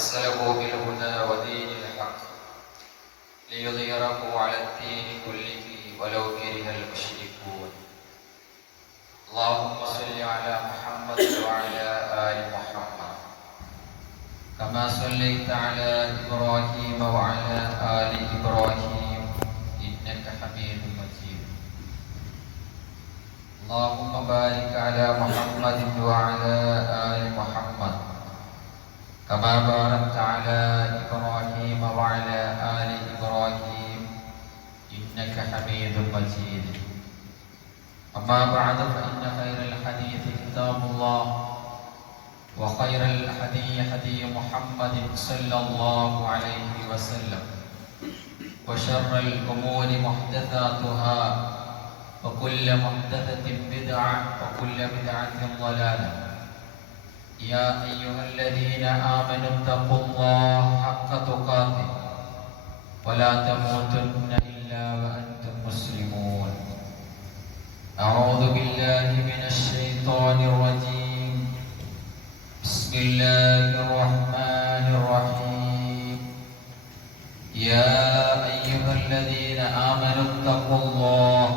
أرسله بالهدى ودين الحق ليظهره على الدين كله ولو كره المشركون. اللهم صل على محمد وعلى آل محمد كما صليت على إبراهيم وعلى آل إبراهيم إنك حميد مجيد. اللهم بارك على محمد وعلى آل محمد كما باركت على إبراهيم وعلى آل إبراهيم إنك حميد مجيد. أما بعد فإن خير الحديث كتاب الله وخير الهدي هدي محمد صلى الله عليه وسلم وشر الأمور محدثاتها وكل محدثة بدعة وكل بدعة ضلالة. يا أيها الذين آمنوا اتقوا الله حق تقاته ولا تموتن إلا وأنتم مسلمون. أعوذ بالله من الشيطان الرجيم. بسم الله الرحمن الرحيم. يا أيها الذين آمنوا اتقوا الله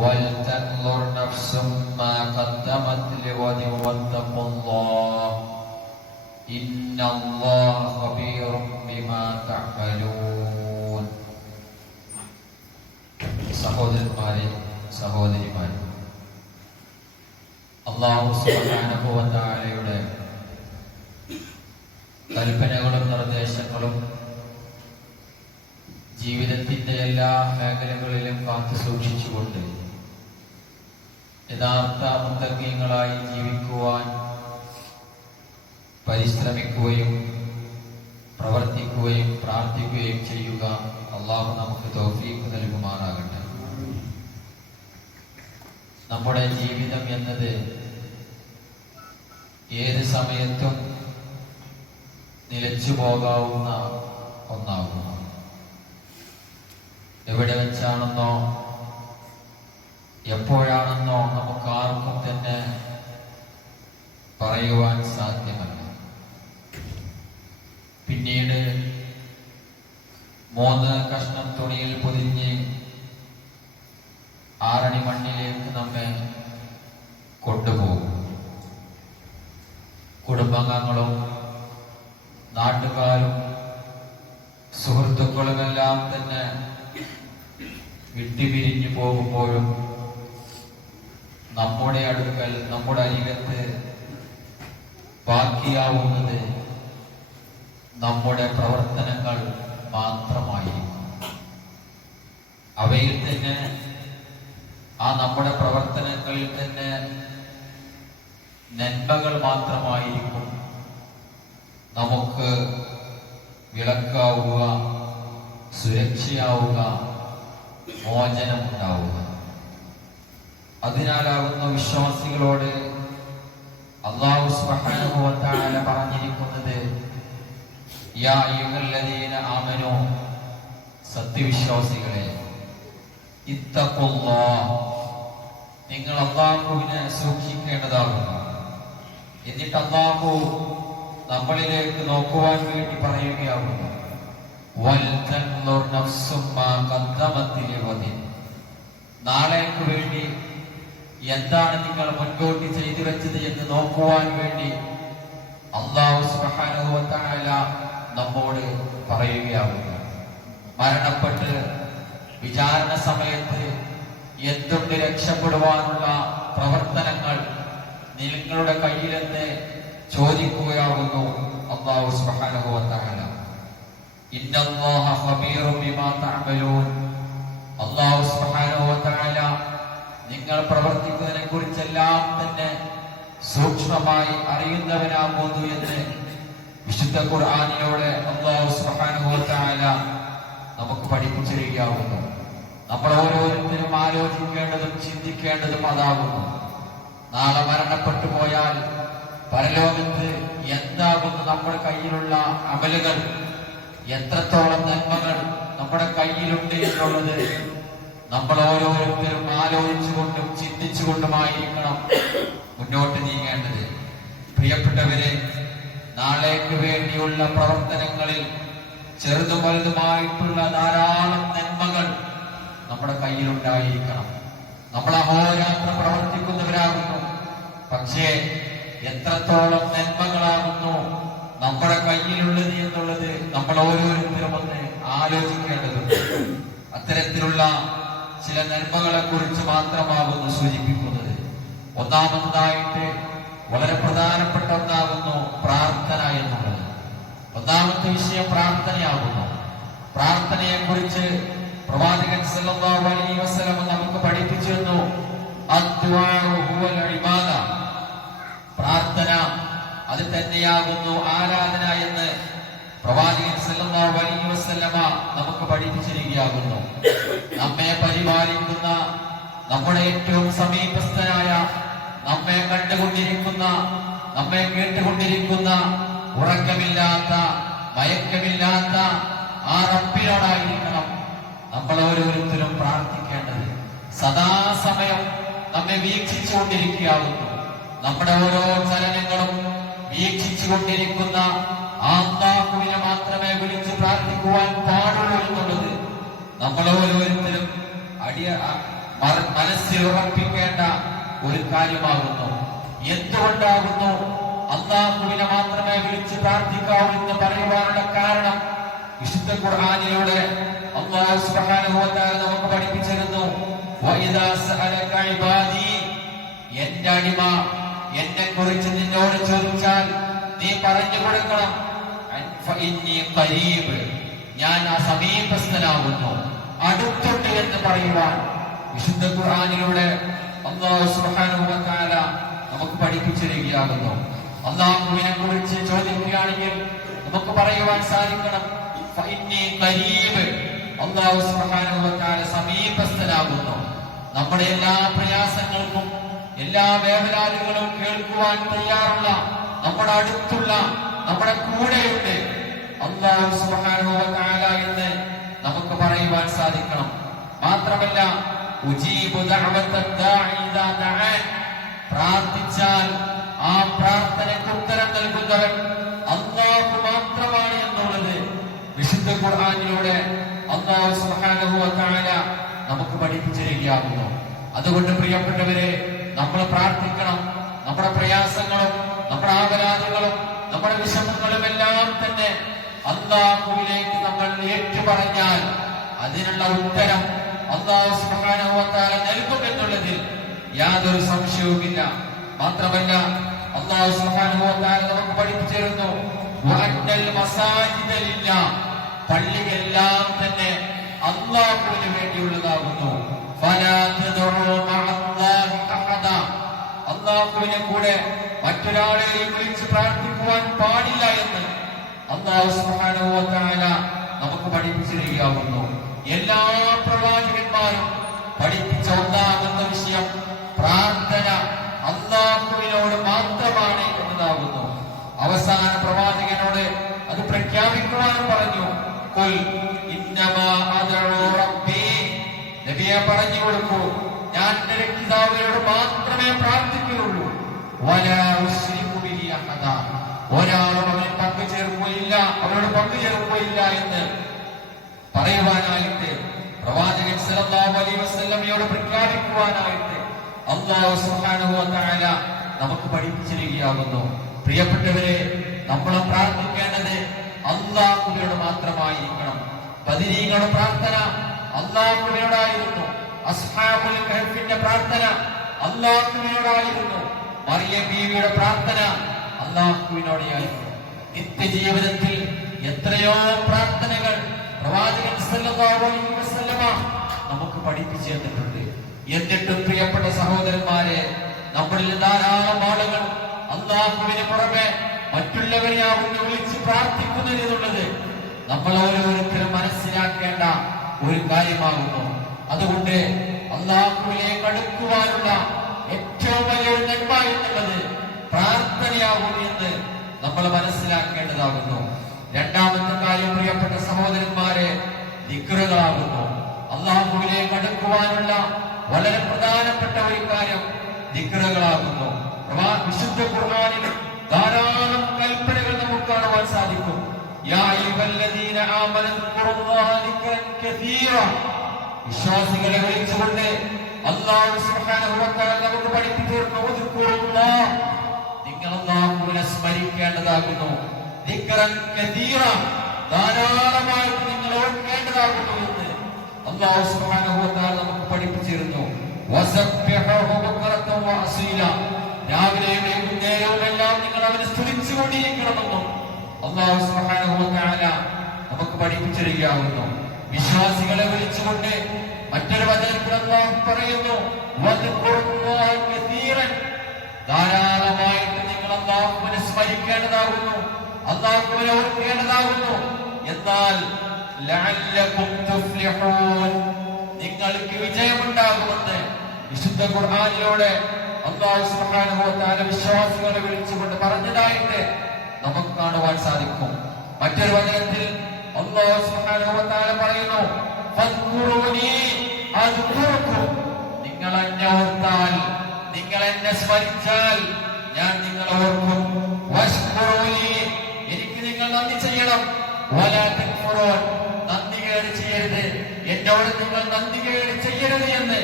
ولتنظر نفس ما قدمت لغد واتقوا الله إن الله خبير بما تعملون. സഹോദരന്മാരെ, സഹോദരിമാരെ, അല്ലാഹു സുബ്ഹാനഹു വ തആലയുടെ കൽപ്പനകളും നിർദ്ദേശങ്ങളും ജീവിതത്തിന്റെ എല്ലാ മേഖലകളിലും കാത്തു സൂക്ഷിച്ചുകൊണ്ട് യഥാർത്ഥ മുത്തഖീങ്ങളായി ജീവിക്കുവാൻ പരിശ്രമിക്കുകയും പ്രവർത്തിക്കുകയും പ്രാർത്ഥിക്കുകയും ചെയ്യുക. അല്ലാഹു നമുക്ക് തൗഫീഖ് നൽകുമാറാകട്ടെ. നമ്മുടെ ജീവിതം എന്നത് ഏത് സമയത്തും നിലച്ചു പോകാവുന്ന ഒന്നാകുന്നു. എവിടെ വെച്ചാണെന്നോ എപ്പോഴാണെന്നോ നമുക്ക് ആർക്കും തന്നെ പറയുവാൻ സാധ്യമല്ല. പിന്നീട് 3 കഷ്ണം തുണിയിൽ പൊതിഞ്ഞ് 6 അടി മണ്ണിലേക്ക് നമ്മെ കൊണ്ടുപോകും. കുടുംബാംഗങ്ങളും നാട്ടുകാരും സുഹൃത്തുക്കളുമെല്ലാം തന്നെ വിട്ടുപിരിഞ്ഞു പോകുമ്പോഴും നമ്മുടെ അടുക്കൽ, നമ്മുടെ അരികത്ത് ബാക്കിയാവുന്നത് നമ്മുടെ പ്രവർത്തനങ്ങൾ മാത്രമായിരിക്കും. അവയിൽ തന്നെ, ആ നമ്മുടെ പ്രവർത്തനങ്ങളിൽ തന്നെ നന്മകൾ മാത്രമായിരിക്കും നമുക്ക് വിളക്കാവുക, സുരക്ഷയാവുക, മോചനമുണ്ടാവുക. അതിനാലാകുന്ന വിശ്വാസികളോട് അല്ലാഹു സുബ്ഹാനഹു വ തആല പറഞ്ഞിരിക്കുന്നത്, യാ അയ്യുഹല്ലദീന ആമനൂ, സത്യവിശ്വാസികളെ, ഇത്തഖുല്ലാഹ്, നിങ്ങൾ അല്ലാഹുവിനെ സൂക്ഷിക്കേണ്ടതാകുന്നു. എന്നിട്ട് അല്ലാഹു നമ്മളിലേക്ക് നോക്കുവാൻ വേണ്ടി പറയുകയാകുന്നു, വൽതൻദുർ നഫ്സും മാ ഖദ്ദമത് ലിഗദിൻ, നാളേക്ക് വേണ്ടി എന്താണ് നിങ്ങൾ മുൻകൂട്ടി ചെയ്തു വെച്ചത് എന്ന് നോക്കുവാൻ വേണ്ടി അല്ലാഹു സുബ്ഹാനഹു വ തആല നമ്മോട് പറയുകയാകുന്നു. മരണപ്പെട്ട് വിചാരണ സമയത്ത് എന്തുണ്ട് രക്ഷപ്പെടുവാനുള്ള പ്രവർത്തനങ്ങൾ നിങ്ങളുടെ കയ്യിലെന്ന് ചോദിക്കുകയാകുന്നു അല്ലാഹു സുബ്ഹാനഹു വ തആല. ഇന്നല്ലാഹ ഖബീറും ബിമാ തഅമലൂൻ, അല്ലാഹു സുബ്ഹാനഹു വ തആല നിങ്ങൾ പ്രവർത്തിക്കുന്നതിനെ കുറിച്ചെല്ലാം തന്നെ സൂക്ഷ്മമായി അറിയുന്നവനാകുന്നു എന്ന് വിശുദ്ധ ഖുർആനിലൂടെ അല്ലാഹു സുബ്ഹാനഹു വ തആല നമുക്ക് പഠിപ്പിച്ചിരിക്കുകയാകുന്നു. നമ്മൾ ഓരോരുത്തരും ആലോചിക്കേണ്ടതും ചിന്തിക്കേണ്ടതും അതാകുന്നു. നാളെ മരണപ്പെട്ടു പോയാൽ പരലോകത്ത് എന്താകുന്നു നമ്മുടെ കയ്യിലുള്ള അമലുകൾ, എത്രത്തോളം നന്മകൾ നമ്മുടെ കയ്യിലുണ്ട് എന്നുള്ളത് നമ്മൾ ഓരോരുത്തരും ആലോചിച്ചുകൊണ്ടും ചിന്തിച്ചുകൊണ്ടുമായിരിക്കണം മുന്നോട്ട് നീങ്ങേണ്ടത്. പ്രിയപ്പെട്ടവരെ, നാളേക്ക് വേണ്ടിയുള്ള പ്രവർത്തനങ്ങളിൽ ചെറുതും വലുതുമായിട്ടുള്ള ധാരാളം നന്മകൾ നമ്മുടെ കയ്യിലുണ്ടായിരിക്കണം. നമ്മൾ അഹോരാത്രം പ്രവർത്തിക്കുന്നവരാകുന്നു. പക്ഷേ എത്രത്തോളം നന്മകളാകുന്നു നമ്മുടെ കയ്യിലുള്ളത് എന്നുള്ളത് നമ്മൾ ഓരോരുത്തരും ഒന്ന് ആലോചിക്കേണ്ടതുണ്ട്. അത്തരത്തിലുള്ള ചില നന്മകളെ കുറിച്ച് മാത്രമാകുന്നു സൂചിപ്പിക്കുന്നത്. ഒന്നാമതായിട്ട് വളരെ പ്രധാനപ്പെട്ട ഒന്നാകുന്നു പ്രാർത്ഥന എന്നുള്ളത്. ഒന്നാമത്തെ വിഷയം പ്രാർത്ഥനയാകുന്നു. പ്രാർത്ഥനയെ കുറിച്ച് പ്രവാചകൻ സല്ലല്ലാഹു അലൈഹി വസല്ലം നമുക്ക് പഠിപ്പിച്ചു തന്നു. അദ്ദുആഉ ഹുവൽ ഇബാദ, പ്രാർത്ഥന അത് തന്നെയാകുന്നു ആരാധന എന്ന് പ്രവാചകൻ സല്ലല്ലാഹു അലൈഹി വസല്ലമ നമുക്ക് പഠിപ്പിച്ചിരിക്കുകയാകുന്നു. നമ്മെ പരിപാലിക്കുന്ന, നമ്മുടെ ഏറ്റവും സമീപസ്ഥനായ, നമ്മെ കണ്ടുകൊണ്ടിരിക്കുന്ന, നമ്മെ കേട്ടുകൊണ്ടിരിക്കുന്ന, ഉറക്കമില്ലാത്ത മയക്കമില്ലാത്ത ആ റബ്ബിനോടായിരിക്കണം നമ്മൾ ഓരോരുത്തരും പ്രാർത്ഥിക്കേണ്ടത്. സദാസമയം നമ്മെ വീക്ഷിച്ചുകൊണ്ടിരിക്കുകയാകുന്നു. നമ്മുടെ ഓരോ ചലനങ്ങളും വീക്ഷിച്ചുകൊണ്ടിരിക്കുന്ന ആ അല്ലാഹുവിനെ മാത്രമേ വിളിച്ച് പ്രാർത്ഥിക്കുവാൻ പാടുള്ളൂ എന്നുള്ളത് നമ്മൾ ഓരോരുത്തരും മനസ്സിൽ ഉറപ്പിക്കേണ്ട ഒരു കാര്യമാകുന്നു. എന്തുകൊണ്ടാകുന്നു അല്ലാഹുവിനെ മാത്രമേ വിളിച്ച് പ്രാർത്ഥിക്കാവൂ എന്ന് പറയുവാനുള്ള കാരണം വിശുദ്ധ ഖുർആനിലൂടെ അല്ലാഹു സുബ്ഹാനഹു വ തആല നമുക്ക് പഠിപ്പിച്ചിരുന്നു. വഇദാ സഅലക ഇബാദി, എന്റെ അടിമ എന്നെ കുറിച്ച് നിന്നോട് ചോദിച്ചാൽ നീ പറഞ്ഞു കൊടുക്കണം, ഫഇന്നി ഖരീബ്, ഞാൻ ആ സമീപസ്ഥനാകുന്നു, അടുത്തുണ്ട് എന്ന് പറയുവാൻ വിശുദ്ധ ഖുർആനിലൂടെ അല്ലാഹു സുബ്ഹാനഹു വ തആല നമുക്ക് പഠിപ്പിച്ചിരിക്കുകയാകുന്നു. അല്ലാഹുവിനെ കുറിച്ച് ചോദിക്കുകയാണെങ്കിൽ നമുക്ക് പറയുവാൻ സാധിക്കണം, ഫഇന്നി ഖരീബ്, അല്ലാഹു സുബ്ഹാനഹു വ തആല സമീപസ്ഥനാകുന്നു. നമ്മുടെ എല്ലാ പ്രയാസങ്ങൾക്കും എല്ലാ വേവലാലുകളും കേൾക്കുവാൻ തയ്യാറുള്ള, നമ്മുടെ അടുത്തുള്ള, നമ്മുടെ കൂടെയുണ്ട് അല്ലാഹു സുബ്ഹാനഹു വ തആല എന്ന് നമുക്ക് പറയുവാൻ സാധിക്കണം. മാത്രമല്ല ഉജീബു ദഅവത്തദ് ദാഇ ഇദാ ദഅൻ, പ്രാർത്ഥിച്ചാൽ ആ പ്രാർത്ഥനയ്ക്ക് ഉത്തരം നൽകുന്നവൻ അല്ലാഹു മാത്രമാണ് എന്നുള്ളത് വിശുദ്ധ ഖുർആനിലൂടെ അല്ലാഹു സുബ്ഹാനഹു വ തആല നമുക്ക് പഠിപ്പിച്ചിരിക്കുകയാകുന്നു. അതുകൊണ്ട് പ്രിയപ്പെട്ടവരെ, നമ്മൾ പ്രാർത്ഥിക്കണം. നമ്മുടെ പ്രയാസങ്ങളും നമ്മുടെ ആവലാതികളും നമ്മുടെ വിഷമങ്ങളും എല്ലാം തന്നെ അല്ലാഹുവിലേക്ക് നമ്മൾ ഏറ്റുപറഞ്ഞാൽ അതിനുള്ള ഉത്തരം അല്ലാഹു സുബ്ഹാനഹു വ തആല നൽകുമെന്നുള്ളതിൽ യാതൊരു സംശയവുമില്ല. മാത്രമല്ല അല്ലാഹു സുബ്ഹാനഹു വ തആല നമുക്ക് പഠിപ്പിച്ചിരുന്നു, വഅന്നൽ മസാജിദ ലില്ലാഹ്, പള്ളിയെല്ലാം തന്നെ അല്ലാഹുവിന് വേണ്ടിയുള്ളതാകുന്നു. ഫലാ തദ്ഉ മഅല്ലാഹി അഹദ, അല്ലാഹുവിനെ കൂടെ മറ്റൊരാളെയും വിളിച്ച് പ്രാർത്ഥിക്കുവാൻ പാടില്ല എന്ന് അല്ലാഹു സുബ്ഹാനഹു വ തആല നമുക്ക് പഠിപ്പിച്ചിരിക്കുകയാകുന്നു. എല്ലാ പ്രവാചകന്മാരും പഠിപ്പിച്ച ഒന്നാമത്തെ വിഷയം പ്രാർത്ഥന അല്ലാഹുവിനോട് മാത്രമാണ് എന്നതാകുന്നു. അവസാന പ്രവാചകനോട് അത് പ്രഖ്യാപിക്കുവാൻ പറഞ്ഞു, ഖുൽ ഇന്നമാ അദ്ഉ റബ്ബി, നബിയെ പറഞ്ഞു കൊടുക്കൂ, ഞാൻ എന്റെ രക്ഷിതാവിനോട് മാത്രമേ പ്രാർത്ഥിക്കുകയുള്ളൂ. വലാ ഉശ്രികു ബിഹി അഹദ, ഒരാളും അവന് പങ്കുചേർക്കുകയില്ല, അവനോട് പങ്കുചേർക്കുകയില്ല എന്ന് പറയുവാനായിട്ട്, പ്രവാചകൻ സല്ലല്ലാഹു അലൈഹി വസല്ലമയോട് പ്രഖ്യാപിക്കുവാനായിട്ട് അല്ലാഹു സുബ്ഹാനഹു വ തആല നമുക്ക് പഠിപ്പിച്ചിരിക്കുകയാകുന്നു. പ്രിയപ്പെട്ടവരെ, നമ്മൾ പ്രാർത്ഥിക്കേണ്ടത് അല്ലാഹുവിനോട് മാത്രമായിരിക്കണം. ബദരീങ്ങളുടെ പ്രാർത്ഥന അല്ലാഹുവിനോടായിരുന്നു. അസ്ഹാബുൽ കഹ്ഫിന്റെ പ്രാർത്ഥന അല്ലാഹുവിനോടായിരുന്നു. മറിയം ബീവിയുടെ പ്രാർത്ഥന അല്ലാഹുവിനോടായിരുന്നു. നിത്യജീവിതത്തിൽ എത്രയോ പ്രാർത്ഥനകൾ പ്രവാചകൻ സല്ലല്ലാഹു അലൈഹി വസല്ലമ നമുക്ക് പഠിപ്പിച്ചു തന്നിട്ടുണ്ട്. എന്നിട്ടും പ്രിയപ്പെട്ട സഹോദരന്മാരെ, നമ്മളിൽ ധാരാളം ആളുകൾ അല്ലാഹുവിന് പുറമെ മറ്റുള്ളവരെയാവുന്ന വിളിച്ച് പ്രാർത്ഥിക്കുന്നത് എന്നുള്ളത് നമ്മൾ ഓരോരുത്തരും മനസ്സിലാക്കേണ്ട ഒരു കാര്യമാകുന്നു. അതുകൊണ്ട് അല്ലാഹുവിലേക്ക് അടുക്കുവാനുള്ള ഏറ്റവും വലിയൊരു നന്മ എന്നുള്ളത് പ്രാർത്ഥനയാകും എന്ന് നമ്മൾ മനസ്സിലാക്കേണ്ടതാകുന്നു. രണ്ടാമത്തെ കാര്യം പ്രിയപ്പെട്ട സഹോദരന്മാരെ, ദിക്റുകളാകുന്നു. അല്ലാഹുവിലേക്ക് അടുക്കുവാനുള്ള വളരെ പ്രധാനപ്പെട്ട ഒരു കാര്യം ദിക്റുകളാകുന്നു. വിശുദ്ധ ഖുർആനിൽ ധാരാളം കൽപ്പനകൾ സാധിക്കും. യാ അയ്യുഹല്ലദീന ആമനു ദ്കുറുല്ലാഹ ദിക്റൻ കസീറ. വിശ്വാസികളെ വിളിച്ചുകൊണ്ട് അല്ലാഹു സുബ്ഹാനഹു വ തആല നമുക്ക് പഠിപ്പിച്ചു തരുന്നു, നിങ്ങൾ അല്ലാഹുവിനെ സ്മരിക്കേണ്ടതാകുന്നു. ദിക്റൻ കസീറ, ധാരാളമായിട്ട് നിങ്ങൾ ഓർക്കേണ്ടതാകുന്നു എന്ന് അല്ലാഹു സുബ്ഹാനഹു വ തആല നമുക്ക് പഠിപ്പിച്ചിരുന്നു. വസബ്ബിഹു ബുക്റതൻ വഅസീല, രാവിലെയും വൈകുന്നേരവും എല്ലാം നിങ്ങൾ അവനെ സ്തുതിച്ചുകൊണ്ടിരിക്കണമെന്നും അല്ലാഹു സുബ്ഹാനഹു വ തആല നമുക്ക് പഠിപ്പിച്ചിരിക്കാവുന്നു. വിശ്വാസികളെ വിളിച്ചുകൊണ്ട് മറ്റൊരു വചനത്തിൽ അല്ലാഹു പറയുന്നു, വദ്കുറുല്ലാഹ കസീറൻ, ധാരാളമായിട്ട് നിങ്ങൾ അല്ലാഹുവിനെ സ്മരിക്കേണ്ടതാകുന്നു, അല്ലാഹുവിനെ ഓർക്കേണ്ടതാകുന്നു. എന്നാൽ ലഅല്ലകും തുഫ്ലിഹൂൻ, നിങ്ങൾക്ക് വിജയമുണ്ടാകുമെന്ന് വിശുദ്ധ ഖുർആനിലൂടെ അല്ലാഹു സുബ്ഹാനഹു വ തആല വിശ്വാസികളെ വിളിച്ചുകൊണ്ട് പറഞ്ഞതായിട്ട് നമുക്ക് കാണുവാൻ സാധിക്കും. മറ്റൊരു വചനത്തിൽ അല്ലാഹു സുബ്ഹാനഹു വ തആല പറയുന്നു, ഫദ്കുറൂനി അദ്കുറുക്കും, നിങ്ങൾ എന്നെ ഓർത്താൽ, നിങ്ങൾ എന്നെ സ്മരിച്ചാൽ ഞാൻ നിങ്ങളെ ഓർക്കും. വഷ്കുറൂനി, എനിക്ക് നിങ്ങൾ നന്ദി ചെയ്യണം. വലാ തക്ഫുറൂൻ, നന്ദികേട് ചെയ്യരുത്, എന്നോട് നിങ്ങൾ നന്ദികേട് ചെയ്യരുത് എന്ന്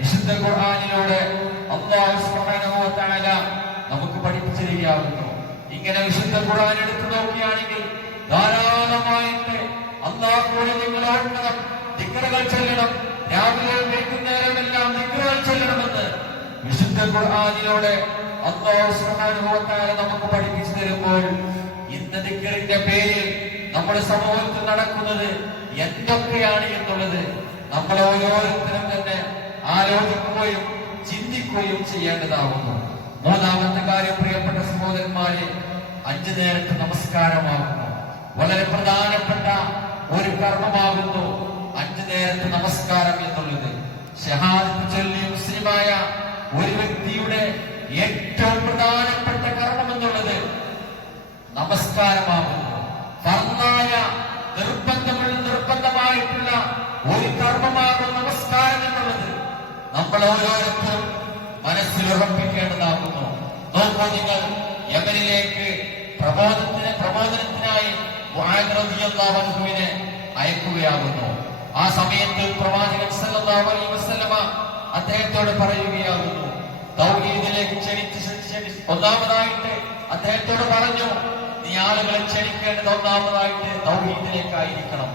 വിശുദ്ധ ഖുർആനിലൂടെ അല്ലാഹു സുബ്ഹാനഹു വ തആല നമുക്ക് പഠിപ്പിച്ചിരിക്കുന്നു. ഇങ്ങനെ വിശുദ്ധ ഖുർആൻ എടുത്തു നോക്കുകയാണെങ്കിൽ ധാരാളമായിട്ട് അല്ലാഹുവിനെ നിങ്ങൾ ഓർക്കണം, ദിക്റുകൾ ചൊല്ലണം, രാവിലെ വൈകുന്നേരം എല്ലാം ദിക്റുകൾ ചൊല്ലണമെന്ന് വിശുദ്ധ ഖുർആനിലൂടെ അല്ലാഹു സുബ്ഹാനഹു വ തആല നമുക്ക് പഠിപ്പിച്ചു തരുമ്പോൾ ഇന്ന് ദിക്റിന്റെ പേരിൽ നമ്മുടെ സമൂഹത്തിൽ നടക്കുന്നത് എന്തൊക്കെയാണ് എന്നുള്ളത് നമ്മൾ ഓരോരുത്തരും തന്നെ ആലോചിക്കുകയും ചിന്തിക്കുകയും ചെയ്യേണ്ടതാകുന്നു. മൂന്നാമത്തെ കാര്യം, പ്രിയപ്പെട്ട സഹോദരന്മാരെ, 5 നേരത്തെ നമസ്കാരമാകുന്നു. വളരെ പ്രധാനപ്പെട്ട ഒരു കർമ്മമാകുന്നു 5 നേരത്തെ നമസ്കാരം എന്നുള്ളത്. ഷഹാദത്ത് ചൊല്ലി മുസ്ലിമായ ഒരു വ്യക്തിയുടെ ഏറ്റവും പ്രധാനപ്പെട്ട കർമ്മം എന്നുള്ളത് നമസ്കാരമാകുന്നു. ഫർദായ നിർബന്ധമായിട്ടുള്ള ഒരു കർമ്മമാകും നമസ്കാരം എന്നുള്ളത് നമ്മൾ ഓരോരുത്തരും മനസ്സിൽ ഉറപ്പിക്കേണ്ടതാകുന്നു. നോക്കൂ, നിങ്ങൾ യമനിലേക്ക് പ്രബോധനത്തിനായി മുആദ് റളിയല്ലാഹു അൻഹുവിനെ അയക്കുകയാകുന്നു. ആ സമയത്ത് പ്രവാചകൻ സല്ലല്ലാഹു അലൈഹി വസല്ലമ അദ്ദേഹത്തോട് പറയുകയാകുന്നു, തൗഹീദിലേക്ക് ഒന്നാമതായിട്ട് അദ്ദേഹത്തോട് പറഞ്ഞു, നീ ആളുകളെ ക്ഷണിക്കേണ്ടത് ഒന്നാമതായിട്ട് തൗഹീദിലേക്കായിരിക്കണം.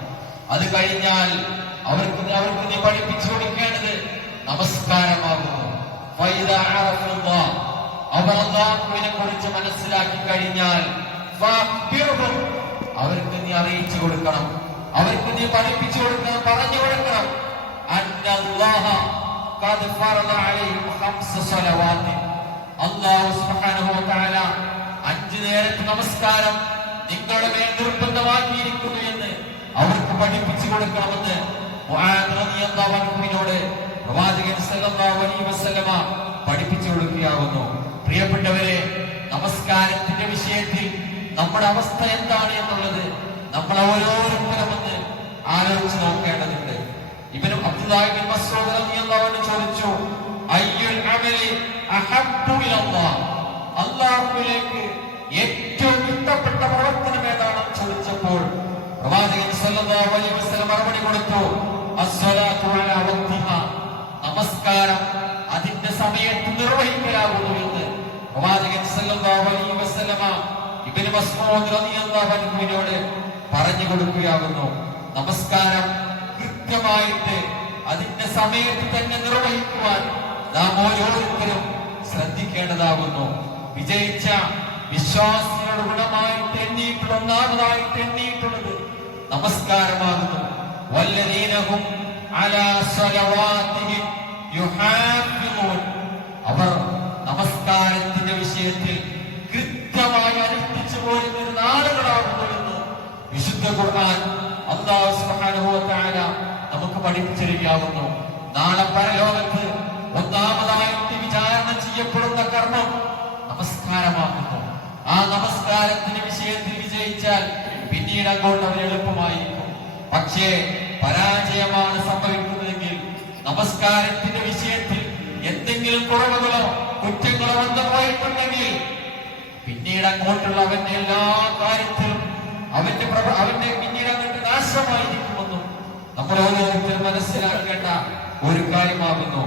അത് കഴിഞ്ഞാൽ അവർക്ക് നീ പഠിപ്പിച്ചു കൊടുക്കേണ്ടത് നമസ്കാരമാകുന്നു. അവർ അല്ലാഹുവിനെ കുറിച്ച് മനസ്സിലാക്കി കഴിഞ്ഞാൽ അവർക്ക് നീ അറിയിച്ചു കൊടുക്കണം, അവർക്ക് നീ പഠിപ്പിച്ചു കൊടുക്കണം, പറഞ്ഞു കൊടുക്കണം. അല്ലാഹു സുബ്ഹാനഹു വ തആല 5 നേരത്തെ നമസ്കാരം നിങ്ങളുടെ മേൽ നിർബന്ധമാക്കിയിരിക്കുന്നു എന്ന് അവർക്ക് പഠിപ്പിച്ചു കൊടുക്കണമെന്ന് മുആദ് റളിയല്ലാഹു അൻഹുവിനോട് പ്രവാചകൻ സല്ലല്ലാഹു അലൈഹി വസല്ലമ പഠിപ്പിച്ചു കൊടുക്കുകയാകുന്നു. പ്രിയപ്പെട്ടവരെ, നമസ്കാരത്തിന്റെ വിഷയത്തിൽ നമ്മുടെ അവസ്ഥ എന്താണ് എന്നുള്ളത് നമ്മൾ ഓരോരുത്തരും ഒന്ന് ആലോചിച്ച് നോക്കേണ്ടതുണ്ട്. ഇബ്നു അബ്ദുല്ലാഹി ബിൻ മസ്ഊദ് റളിയല്ലാഹു അൻഹു ചോദിച്ചു, അയ്യുൽ അമലി അഹബ്ബു ഇലല്ലാഹ്, അല്ലാഹുവിലേക്ക് ഏറ്റവും ഇഷ്ടപ്പെട്ട പ്രവർത്തനം ഏതാണെന്ന് ചോദിച്ചപ്പോൾ പ്രവാചകൻ സല്ലല്ലാഹു അലൈഹി വസല്ലം മറുപടി കൊടുത്തു, അസ്സലാത്തു അലാ വഖ്തിഹാ, നമസ്കാരം അതിന്റെ സമയത്ത് നിർവഹിക്കലാകുന്നു എന്ന് പ്രവാചകൻ സല്ലല്ലാഹു അലൈഹി വസല്ലമ ഇബ്നു മസ്ഊദ് റളിയല്ലാഹു അൻഹുവിനോട് പറഞ്ഞു കൊടുക്കുകയാകുന്നു. നമസ്കാരം കൃത്യമായിട്ട് അതിന്റെ സമയത്ത് തന്നെ നിർവഹിക്കുവാൻ നാം ഓരോരുത്തരും ശ്രദ്ധിക്കേണ്ടതാകുന്നു. വിജയിച്ച വിശ്വാസികളുടെ ഗുണമായിട്ട് ഒന്നാമതായിട്ട് എണ്ണിയിട്ടുള്ളത് നമസ്കാരമാകുന്നു. വല്ലദീനഹും അലാ സ്വലവാതിഹിം യുഹാഫിളൂൻ, അവർ നമസ്കാരത്തിന്റെ വിഷയത്തിൽ കൃത്യമായി അനുഷ്ഠിച്ചു പോരുന്ന നാളുകളാകുന്നു എന്ന് വിശുദ്ധ ഖുർആൻ അല്ലാഹു സുബ്ഹാനഹു വ തആല നമുക്ക് പഠിപ്പിച്ചിരിക്കാവുന്നു. നാളെ പരലോകത്ത് ഒന്നാമതായിട്ട് വിചാരണ ചെയ്യപ്പെടുന്ന കർമ്മം നമസ്കാരമാകുന്നു. ആ നമസ്കാരത്തിന്റെ വിഷയത്തിൽ വിജയിച്ചാൽ പിന്നീട് അങ്ങോട്ട് അവർ എളുപ്പമായിരിക്കും. പക്ഷേ പരാജയമാണ് സംഭവിക്കുന്നതെങ്കിൽ, നമസ്കാരത്തിന്റെ വിഷയത്തിൽ എന്തെങ്കിലും കുറവുകളോ കുറ്റങ്ങളോ വന്നു പോയിട്ടുണ്ടെങ്കിൽ പിന്നീട് അങ്ങോട്ടുള്ള അവന്റെ എല്ലാ കാര്യത്തിലും അവന്റെ പിന്നീട് അങ്ങോട്ട് നാശമായിരിക്കുമെന്നും നമ്മൾ ഓരോരുത്തരും മനസ്സിലാക്കേണ്ട ഒരു കാര്യമാകുന്നു.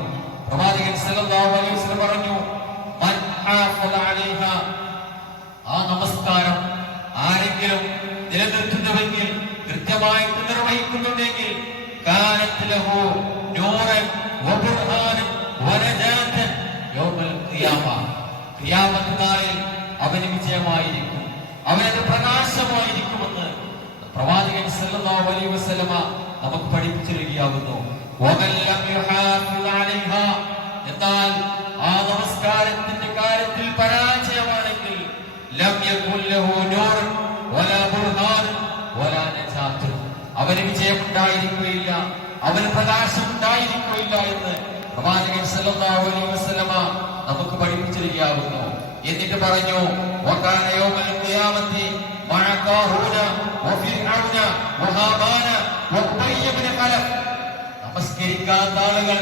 പ്രവാചകൻ സല്ലല്ലാഹു അലൈഹി വസല്ലം പറഞ്ഞു, മൻ ഹാഫദ അലൈഹ, ആ നമസ്കാരം ആരെങ്കിലും നിലനിർത്തുന്നുവെങ്കിൽ, കൃത്യമായിട്ട് നിർവഹിക്കുന്നുണ്ടെങ്കിൽ, കാനത് ലഹു നൂറൻ വബുർഹാനൻ വനജാതൻ യൗമൽ ഖിയാമ, ഖിയാമത്ത് നാളിൽ അവന് വിജയമായിരിക്കും, അവനത് പ്രകാശമായിരിക്കുമെന്ന് പ്രവാചകൻ സല്ലല്ലാഹു അലൈഹി വസല്ലമ നമുക്ക് പഠിപ്പിച്ചിരിക്കുകയാകുന്നു. എന്നാൽ ആ നമസ്കാരത്തിന്റെ കാര്യത്തിൽ പരാജയമാണെങ്കിൽ അവന് വിജയമുണ്ടായിരിക്കുകയില്ല, അവന് പ്രകാശമുണ്ടായിരിക്കുകയില്ല എന്ന് പ്രവാചകൻ സല്ലല്ലാഹു അലൈഹി വസല്ലമ നമുക്ക് പഠിപ്പിച്ചിരിക്കുകയാകുന്നു. എന്നിട്ട് പറഞ്ഞു, വകാന യൗമൽ ഖിയാമത്തി മഅ ഖാറൂന വഫിർഔന വഹാമാന വഉബയ്യ ഇബ്നു ഖലഫ്, നമസ്കരിക്കാത്ത ആളുകൾ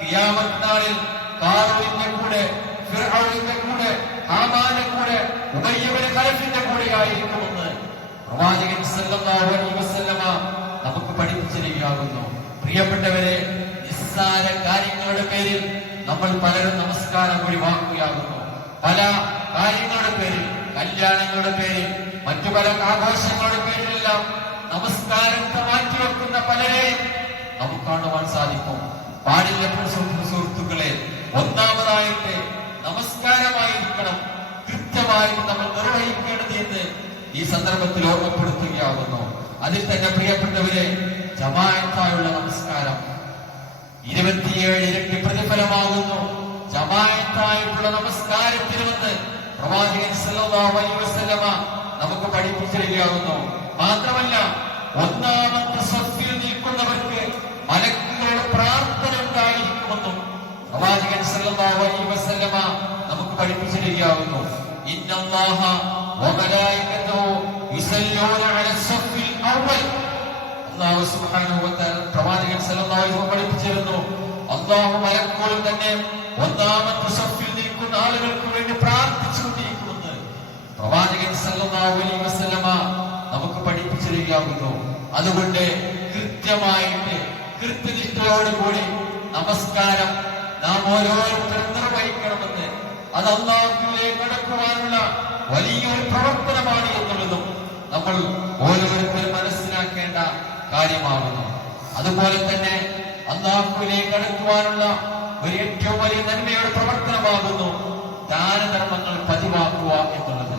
ഖിയാമത്ത് നാളിൽ ഖാറൂനിന്റെ കൂടെ, ഫിർഔനിന്റെ കൂടെ, ഹാമാന്റെ കൂടെ, ഉബയ്യ ഇബ്നു ഖലഫിന്റെ കൂടെ ആയിരിക്കുമെന്ന് പ്രവാചകൻ സല്ലല്ലാഹു അലൈഹി വസല്ലമ നമുക്ക് പഠിപ്പിച്ചിരിക്കുകയാകുന്നു. പ്രിയപ്പെട്ടവരെ, നിസ്സാര കാര്യങ്ങളുടെ പേരിൽ നമ്മൾ പലരും നമസ്കാരം ഒഴിവാക്കുകയാകുന്നു. പല കാര്യങ്ങളുടെ പേരിൽ, കല്യാണങ്ങളുടെ പേരിൽ, മറ്റു പല ആഘോഷങ്ങളുടെ പേരിലെല്ലാം നമസ്കാരത്തെ മാറ്റിവെക്കുന്ന പലരെയും നമുക്ക് കാണുവാൻ സാധിക്കും. പാടില്ല സുഹൃത്തുക്കളെ, ഒന്നാമതായിട്ട് നമസ്കാരമായിരിക്കണം കൃത്യമായിട്ട് നമ്മൾ നിർവഹിക്കേണ്ടത് എന്ന് ഈ സന്ദർഭത്തിൽ ഓർമ്മപ്പെടുത്തുകയാകുന്നു. അതിൽ തന്നെ പ്രിയപ്പെട്ടവരെ, ജമാഅത്തായുള്ള നമസ്കാരം 27 ഇരട്ടി പ്രതിഫലമാകുന്നു. ജമാഅത്തായിട്ടുള്ള നമസ്കാരത്തിനുമെന്ന് പ്രവാചകൻ സല്ലല്ലാഹു അലൈഹി വസല്ലമ നമുക്ക് പഠിപ്പിച്ചിരിക്കുകയാകുന്നു. മാത്രമല്ല, ഒന്നാമത്തെ സഫിൽ നിൽക്കുന്നവർക്ക് മലക്കുകളുടെ പ്രാർത്ഥന ഉണ്ടായിരിക്കുമെന്നും പ്രവാചകൻ സല്ലല്ലാഹു അലൈഹി വസല്ലമ നമുക്ക് പഠിപ്പിച്ചിരിക്കുകയാകുന്നു. ഇന്നല്ലാഹ വമലായികതുഹു യുസല്ലൂന അലസ് സഫിൽ അവ്വൽ, അല്ലാഹു സുബ്ഹാനഹു വ തആല പ്രവാചകൻ സല്ലല്ലാഹു അലൈഹി വസല്ലം പഠിപ്പിച്ചിരുന്നു, അല്ലാഹു മലക്കുകൾ തന്നെ ഒന്നാമത്തെ സഫിൽ നിൽക്കുന്ന ആളുകൾക്ക് വേണ്ടി പ്രാർത്ഥിച്ചുകൊണ്ടിരിക്കുമെന്ന് പ്രവാചകൻ സല്ലല്ലാഹു അലൈഹി വസല്ലമ നമുക്ക് പഠിപ്പിച്ചിരിക്കുകയാകുന്നു. അതുകൊണ്ട് കൃത്യമായിട്ട് കൃത്യനിഷ്ഠയോടുകൂടി നമസ്കാരം നാം ഓരോരുത്തരും നിർവഹിക്കണമെന്ന്, അത് അല്ലാഹുവിലേക്ക് അടുക്കുവാനുള്ള വലിയൊരു പ്രവർത്തനമാണ് എന്നുള്ളതും നമ്മൾ ഓരോരുത്തരും മനസ്സിലാക്കേണ്ട കാര്യമാകുന്നു. അതുപോലെ തന്നെ അല്ലാഹുവിലേക്ക് അടുക്കുവാനുള്ള ഒരു ഏറ്റവും വലിയ നന്മയുടെ പ്രവർത്തനമാകുന്നു ദാനധർമ്മങ്ങൾ പതിവാക്കുക എന്നുള്ളത്.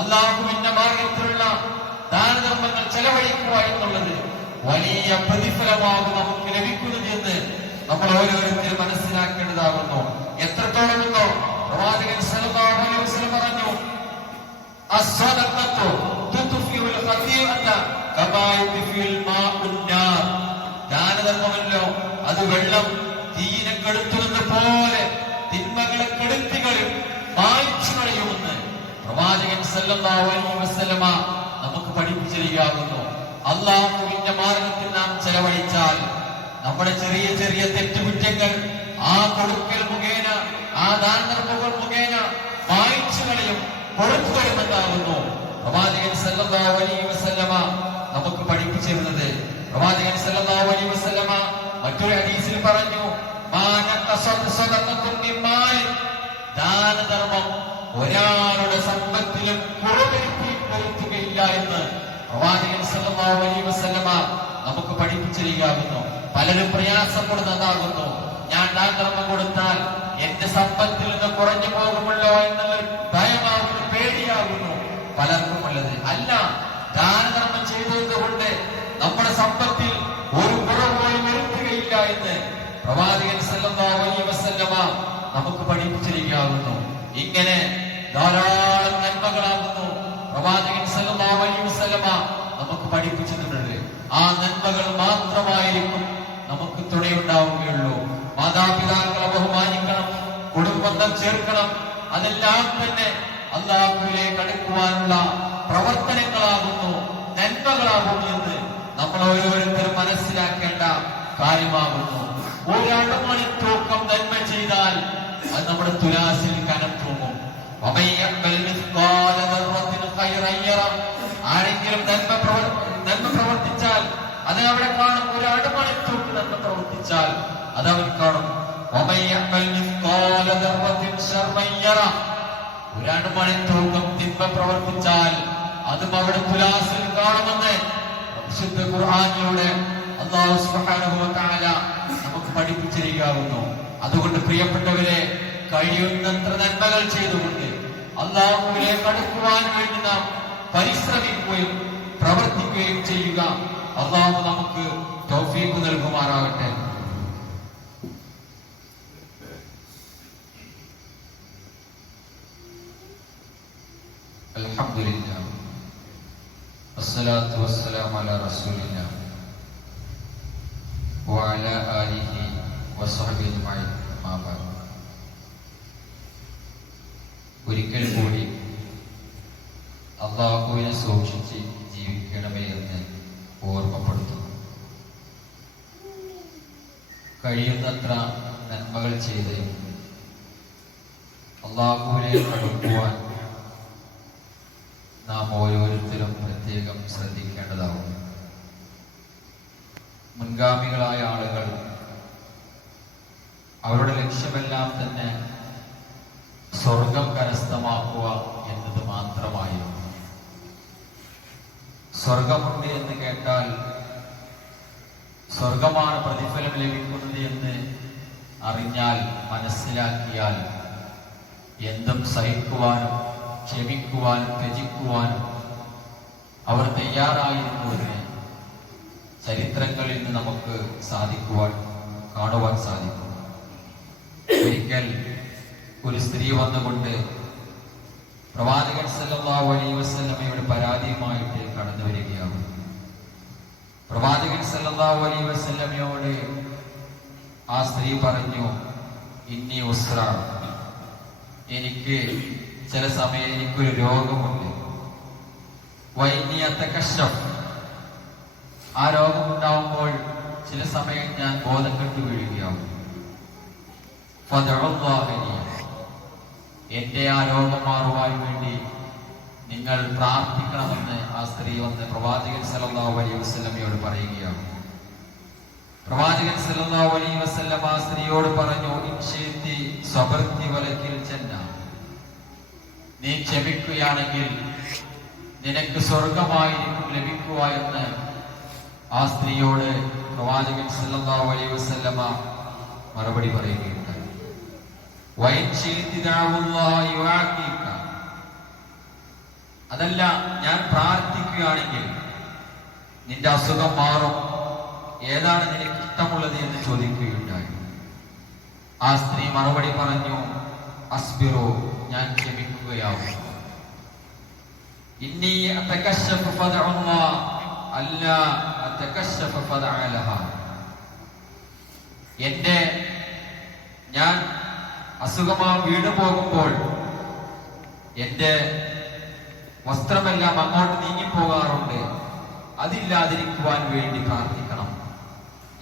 അല്ലാഹുവിന്റെ മാർഗത്തിലുള്ള ദാനധർമ്മങ്ങൾ ചെലവഴിക്കുക എന്നുള്ളത് വലിയ പ്രതിഫലമാകും നമുക്ക് ലഭിക്കുന്നത് എന്ന് നമ്മൾ ഓരോരുത്തരും മനസ്സിലാക്കേണ്ടതാകുന്നു. എത്രത്തോളം എന്നോ പ്രവാചകൻ സല്ലല്ലാഹു അലൈഹി വസല്ലം പറഞ്ഞു, അസ്സദഖത്തു തുത്ഫിഉൽ ഖതീഅത കമാ യുത്ഫിഉൽ മാഉൻ നാർ, ദാനധർമ്മമല്ലോ അത് വെള്ളം തീയിനെ കെടുത്തുന്നത് പോലെ തിന്മകളെ കെടുത്തികളും മായ്ച്ചു കളയുമെന്ന് പ്രവാചകൻ സല്ലല്ലാഹു അലൈഹി വസല്ലമ നമുക്ക് പഠിപ്പിച്ചിരിക്കുകയാകുന്നു. അല്ലാഹുവിന്റെ മാർഗത്തിൽ നാം ചെലവഴിച്ചാൽ നമ്മുടെ ചെറിയ ചെറിയ തെറ്റുകുറ്റങ്ങൾ ആ കൊടുക്കൽ മുഖേന, ആ ദാനധർമ്മങ്ങൾ മുഖേന മായ്ച്ചു കളയും, കൊടുത്തു വരുമെന്നാകുന്നു പ്രവാചകൻ സല്ലല്ലാഹു അലൈഹി വസല്ലമ നമുക്ക് പഠിപ്പിച്ചിരുന്നത്. പ്രവാചകൻ സല്ലല്ലാഹു അലൈഹി വസല്ലമ മറ്റൊരു ഹദീസിൽ പറഞ്ഞു, ദാനധർമ്മം ഒരാളുടെ സമ്പത്തിലും കുറവരുത്തുകയില്ല എന്ന് പ്രവാചകൻ സല്ലല്ലാഹു അലൈഹി വസല്ലമ നമുക്ക് പഠിപ്പിച്ചിരിക്കുകയാകുന്നു. പലരും പ്രയാസപ്പെടുന്നതാകുന്നു, ഞാൻ ദാനധർമ്മം കൊടുത്താൽ എന്റെ സമ്പത്തിൽ നിന്ന് കുറഞ്ഞു പോകുമല്ലോ എന്നുള്ളൊരു ഭയമാകുന്നു, പേടിയാകുന്നു പലർക്കും ഉള്ളത്. അല്ല, ദാനധർമ്മം ചെയ്തത് കൊണ്ട് നമ്മുടെ സമ്പത്തിൽ ഒരു കുറവ് പോലും വരുത്തുകയില്ല എന്ന് പ്രവാചകൻ സല്ലല്ലാഹു അലൈഹി വസല്ലമ നമുക്ക് പഠിപ്പിച്ചിരിക്കുകയാകുന്നു. ഇങ്ങനെ ധാരാളം നന്മകളാകുന്നു പ്രവാചകൻ സല്ലല്ലാഹു അലൈഹി വസല്ലമ നമുക്ക് പഠിപ്പിച്ചിട്ടുണ്ട്. ആ നന്മകൾ മാത്രമായിരിക്കും നമുക്ക് തുണയുണ്ടാവുകയുള്ളൂ. മാതാപിതാക്കളെ ബഹുമാനിക്കണം, കുടുംബം ചേർക്കണം, അതെല്ലാം തന്നെ അല്ലാഹുവിലേക്ക് അടുക്കുവാനുള്ള പ്രവർത്തനങ്ങളാകുന്നു, നന്മകളാകുന്നു എന്ന് നമ്മൾ ഓരോരുത്തരും മനസ്സിലാക്കേണ്ട കാര്യമാകുന്നു. ഒരടുമണി തൂക്കം നന്മ ചെയ്താൽ അത് നമ്മുടെ തുലാസിൽ കനം തൂങ്ങും. ആരെങ്കിലും നന്മ പ്രവർത്തിച്ചാൽ അത് അവിടെ കാണും. ഒരു അടമണിത്തൂക്ക് നന്മ പ്രവർത്തിച്ചാൽ അത് അവൻ കാണും. ഒരു അണുമണിത്തൂക്കം തിന്മ പ്രവർത്തിച്ചാൽ അതും അവിടെ തുലാസിൽ കാണുമെന്ന് വിശുദ്ധ ഖുർആനിലൂടെ അല്ലാഹു സുബ്ഹാനഹു വ തആല നമുക്ക് പഠിപ്പിച്ചിരിക്കാവുന്നു. അതുകൊണ്ട് പ്രിയപ്പെട്ടവരെ, കഴിയുന്നത്ര നന്മകൾ ചെയ്തുകൊണ്ട് അല്ലാഹുവിലേക്ക് അടുക്കുവാൻ വേണ്ടി നാം പരിശ്രമിക്കുകയും പ്രവർത്തിക്കുകയും ചെയ്യുക. അല്ലാഹു നമുക്ക് തൗഫീഖ് നൽകുമാറാകട്ടെ. അൽഹംദുലില്ലാഹ് വസ്സലാത്തു വസ്സലാമു അലാ റസൂലില്ലാഹ് വഅലാ ആലിഹി വസ്സഹ്ബിഹി അജ്മഈൻ. അമ്മാ ബഅദ്. ഒരിക്കൽ കൂടി അല്ലാഹുവിനെ സൂക്ഷിച്ച് ജീവിക്കണമേ എന്ന് ഓർമ്മപ്പെടുത്തുന്നു. കഴിയുന്നത്ര നന്മകൾ ചെയ്ത് അല്ലാഹുവിലേക്ക് അടുക്കുവാൻ നാം ഓരോരുത്തരും പ്രത്യേകം ശ്രദ്ധിക്കേണ്ടതാവും. മുൻഗാമികളായ ആളുകൾ അവരുടെ ലക്ഷ്യമെല്ലാം തന്നെ സ്വർഗം കരസ്ഥമാക്കുക എന്നത് മാത്രമായിരുന്നു. സ്വർഗമുണ്ട് എന്ന് കേട്ടാൽ സ്വർഗമാണ് പ്രതിഫലം ലഭിക്കുന്നത് എന്ന് അറിഞ്ഞാൽ, മനസ്സിലാക്കിയാൽ എന്തും സഹിക്കുവാനും ക്ഷമിക്കുവാനും ത്യജിക്കുവാനും അവർ തയ്യാറായിരുന്നതിന് ചരിത്രങ്ങളിൽ നിന്ന് നമുക്ക് കാണുവാൻ സാധിക്കും. ഒരിക്കൽ ഒരു സ്ത്രീ വന്നുകൊണ്ട് പ്രവാചകൻ സല്ലല്ലാഹു അലൈഹി വസല്ലമയുടെ പരാതിയുമായിട്ട് കടന്നു വരികയാണ്. പ്രവാചകൻ സല്ലല്ലാഹു അലൈഹി വസല്ലമയോട് ആ സ്ത്രീ പറഞ്ഞു, ഇന്നി ഉസ്ര, എനിക്ക് ചില സമയം എനിക്കൊരു രോഗമുണ്ട്. വൈന്നി അത്തകശഫ്, ആ രോഗമുണ്ടാവുമ്പോൾ ചില സമയം ഞാൻ ബോധം കെട്ടു വീഴുകയാവും. എന്റെ ആ രോഗം മാറുവാൻ വേണ്ടി നിങ്ങൾ പ്രാർത്ഥിക്കണമെന്ന് ആ സ്ത്രീ വന്ന് പ്രവാചകൻ സല്ലല്ലാഹു അലൈഹി വസല്ലമയോട് പറയുകയാണ്. പ്രവാചകൻ സല്ലല്ലാഹു അലൈഹി വസല്ലം ആ സ്ത്രീയോട് പറഞ്ഞു, ഇൻശിഅ്തി സബർതി വലകിൽ ജന്ന, നീ ക്ഷമിക്കുകയാണെങ്കിൽ നിനക്ക് സ്വർഗമായിരിക്കും ലഭിക്കുക എന്ന് ആ സ്ത്രീയോട് പ്രവാചകൻ സല്ലല്ലാഹു അലൈഹി വസല്ലമ മറുപടി പറയുകയുണ്ടായി. അതല്ല, ഞാൻ പ്രാർത്ഥിക്കുകയാണെങ്കിൽ നിന്റെ അസുഖം മാറും, ഏതാണ് നിനക്ക് ഇഷ്ടമുള്ളത് എന്ന് ചോദിക്കുകയുണ്ടായി. ആ സ്ത്രീ മറുപടി പറഞ്ഞു, അസ്ബിറു, ഞാൻ ക്ഷമിക്കുകയാവും. ഇന്നി അതകശഫ ഫദഉല്ലാഹ് അല്ല അതകശഫ ഫദഅലഹ, ഞാൻ അസുഖമായി വീണു പോകുമ്പോൾ എന്റെ വസ്ത്രമെല്ലാം അങ്ങോട്ട് നീങ്ങിപ്പോകാറുണ്ട്, അതില്ലാതിരിക്കുവാൻ വേണ്ടി പ്രാർത്ഥിക്കണം.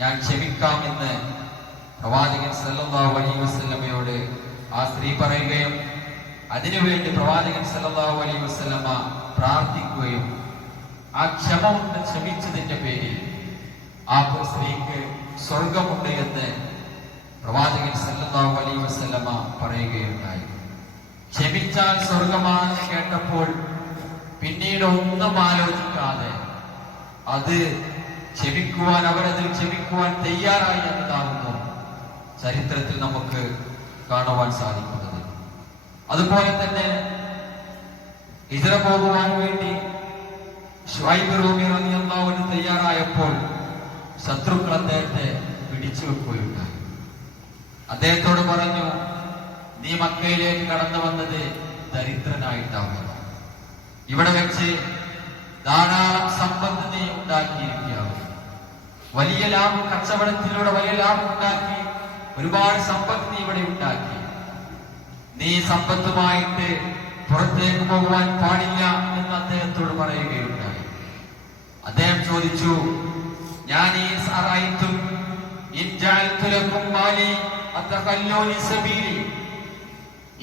ഞാൻ ക്ഷമിക്കാമെന്ന് പ്രവാചകൻ സല്ലല്ലാഹു അലൈഹി വസല്ലമയോട് ആ സ്ത്രീ പറയുകയും അതിനുവേണ്ടി പ്രവാചകൻ സല്ലല്ലാഹു അലൈഹി വസല്ലമ പ്രാർത്ഥിക്കുകയും ആ ക്ഷമിച്ചതിന്റെ പേരിൽ ആ സ്ത്രീക്ക് സ്വർഗമുണ്ട് എന്ന് പ്രവാചകൻ സല്ലല്ലാഹു അലൈഹി വസല്ലമ പറയുകയുണ്ടായി. ക്ഷമിച്ചാൽ സ്വർഗമാണെന്ന് കേട്ടപ്പോൾ പിന്നീട് ഒന്നും ആലോചിക്കാതെ അവരതിൽ ക്ഷമിക്കുവാൻ തയ്യാറായി എന്നതാകുന്നു ചരിത്രത്തിൽ നമുക്ക് കാണുവാൻ സാധിക്കുന്നത്. അതുപോലെ തന്നെ ഹിജ്റ പോകുവാൻ വേണ്ടി ശുഐബ് റൂമി റളിയല്ലാഹു അൻഹു തയ്യാറായപ്പോൾ ശത്രുക്കൾ അദ്ദേഹത്തെ പിടിച്ചു വെക്കുകയുണ്ടായി. അദ്ദേഹത്തോട് പറഞ്ഞു, നീ മക്കയിലേക്ക് കടന്നു വന്നത് ദരിദ്രനായിട്ടാവുന്നു, ഇവിടെ വെച്ച് ധാരാളം സമ്പത്ത് നീ ഉണ്ടാക്കിയിരിക്കുകയാവും, വലിയ ലാഭം, കച്ചവടത്തിലൂടെ വലിയ ലാഭം ഉണ്ടാക്കി, ഒരുപാട് സമ്പത്ത് നീ ഇവിടെ ഉണ്ടാക്കി, നീ സമ്പത്തുമായിട്ട് പുറത്തേക്ക് പോകുവാൻ പാടില്ല എന്ന് അദ്ദേഹത്തോട് പറയുകയുണ്ടായി. അദ്ദേഹം ചോദിച്ചു, ഞാൻ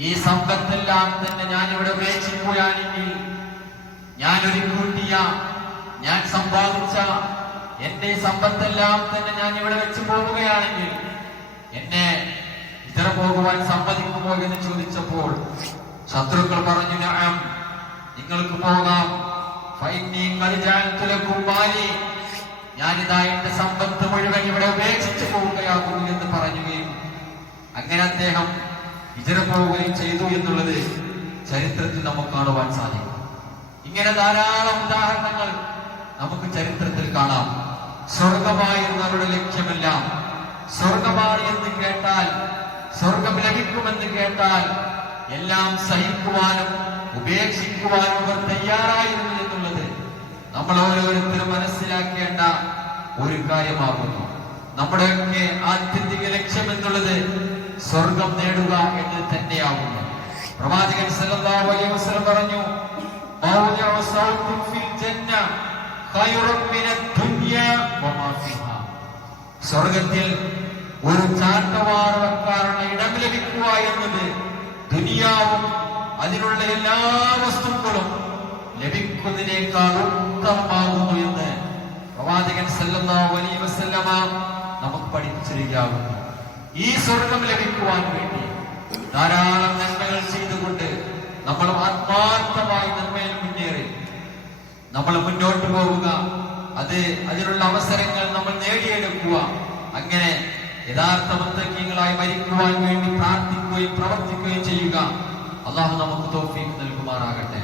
ഈ സമ്പത്തെല്ലാം തന്നെ ഞാൻ ഇവിടെ ഉപേക്ഷിക്കുകയാണെങ്കിൽ ഞാൻ ഒരുക്കൂട്ടിയ, ഞാൻ സമ്പാദിച്ച എന്റെ സമ്പത്തെല്ലാം തന്നെ ഞാൻ ഇവിടെ വെച്ച് പോവുകയാണെങ്കിൽ എന്നെ ഇതര പോകുവാൻ സമ്മതിക്കുമോ എന്ന് ചോദിച്ചപ്പോൾ ശത്രുക്കൾ പറഞ്ഞു, നഅം, നിങ്ങൾക്ക് പോകാം. ഫൈനി ഖദ് ജഅൽതു ലക്കും മാലി, ഞാനിതാ എന്റെ സമ്പത്ത് മുഴുവൻ ഇവിടെ ഉപേക്ഷിച്ചു പോവുകയാകുന്നു എന്ന് പറയുകയും അങ്ങനെ അദ്ദേഹം ഹിജ്റ പോവുകയും ചെയ്തു എന്നുള്ളത് ചരിത്രത്തിൽ നമുക്ക് കാണുവാൻ സാധിക്കും. ഇങ്ങനെ ധാരാളം ഉദാഹരണങ്ങൾ നമുക്ക് ചരിത്രത്തിൽ കാണാം. സ്വർഗമായിരുന്നു അവരുടെ ലക്ഷ്യമെല്ലാം. സ്വർഗമാണ് എന്ന് കേട്ടാൽ, സ്വർഗം ലഭിക്കുമെന്ന് കേട്ടാൽ എല്ലാം സഹിക്കുവാനും ഉപേക്ഷിക്കുവാനും അവർ തയ്യാറായിരുന്നു എന്നുള്ളത് നമ്മൾ ഓരോരുത്തരും മനസ്സിലാക്കേണ്ട ഒരു കാര്യമാകുന്നു. നമ്മുടെയൊക്കെ ആത്യന്തിക ലക്ഷ്യം എന്നുള്ളത് സ്വർഗം നേടുക എന്ന് തന്നെയാകുന്നു. പ്രവാചകൻ സല്ലല്ലാഹു അലൈഹി വസല്ലം പറഞ്ഞു, മൗദിഉ സൗത്തിൻ ഫിൽ ജന്ന ഖൈറുൻ മിനദ് ദുനിയ വമാ ഫിഹാ. സ്വർഗത്തിൽ ഒരു ചാട്ടവാർ വെക്കാനുള്ള ഇടം ലഭിക്കുക എന്നത് ദുനിയാവും അതിനുള്ള എല്ലാ വസ്തുക്കളും ലഭിക്കുന്നതിനേക്കാൾ ഉത്തമമാകുന്നു എന്ന് പ്രവാചകൻ സല്ലല്ലാഹു അലൈഹി വസല്ലമ നമുക്ക് പഠിപ്പിച്ചിരിക്കുകയാകുന്നു. ഈ സ്വർഗം ലഭിക്കുവാൻ വേണ്ടി ധാരാളം നന്മകൾ ചെയ്തുകൊണ്ട് നമ്മൾ ആത്മാർത്ഥമായി നന്മയിൽ മുന്നേറി നമ്മൾ മുന്നോട്ട് പോവുക, അതിനുള്ള അവസരങ്ങൾ നമ്മൾ നേടിയെടുക്കുക. അങ്ങനെ യഥാർത്ഥ മുത്തഖീങ്ങളായി മരിക്കുവാൻ വേണ്ടി പ്രാർത്ഥിക്കുകയും പ്രവർത്തിക്കുകയും ചെയ്യുക. അല്ലാഹു നമുക്ക് തൗഫീഖ് നൽകുമാറാകട്ടെ.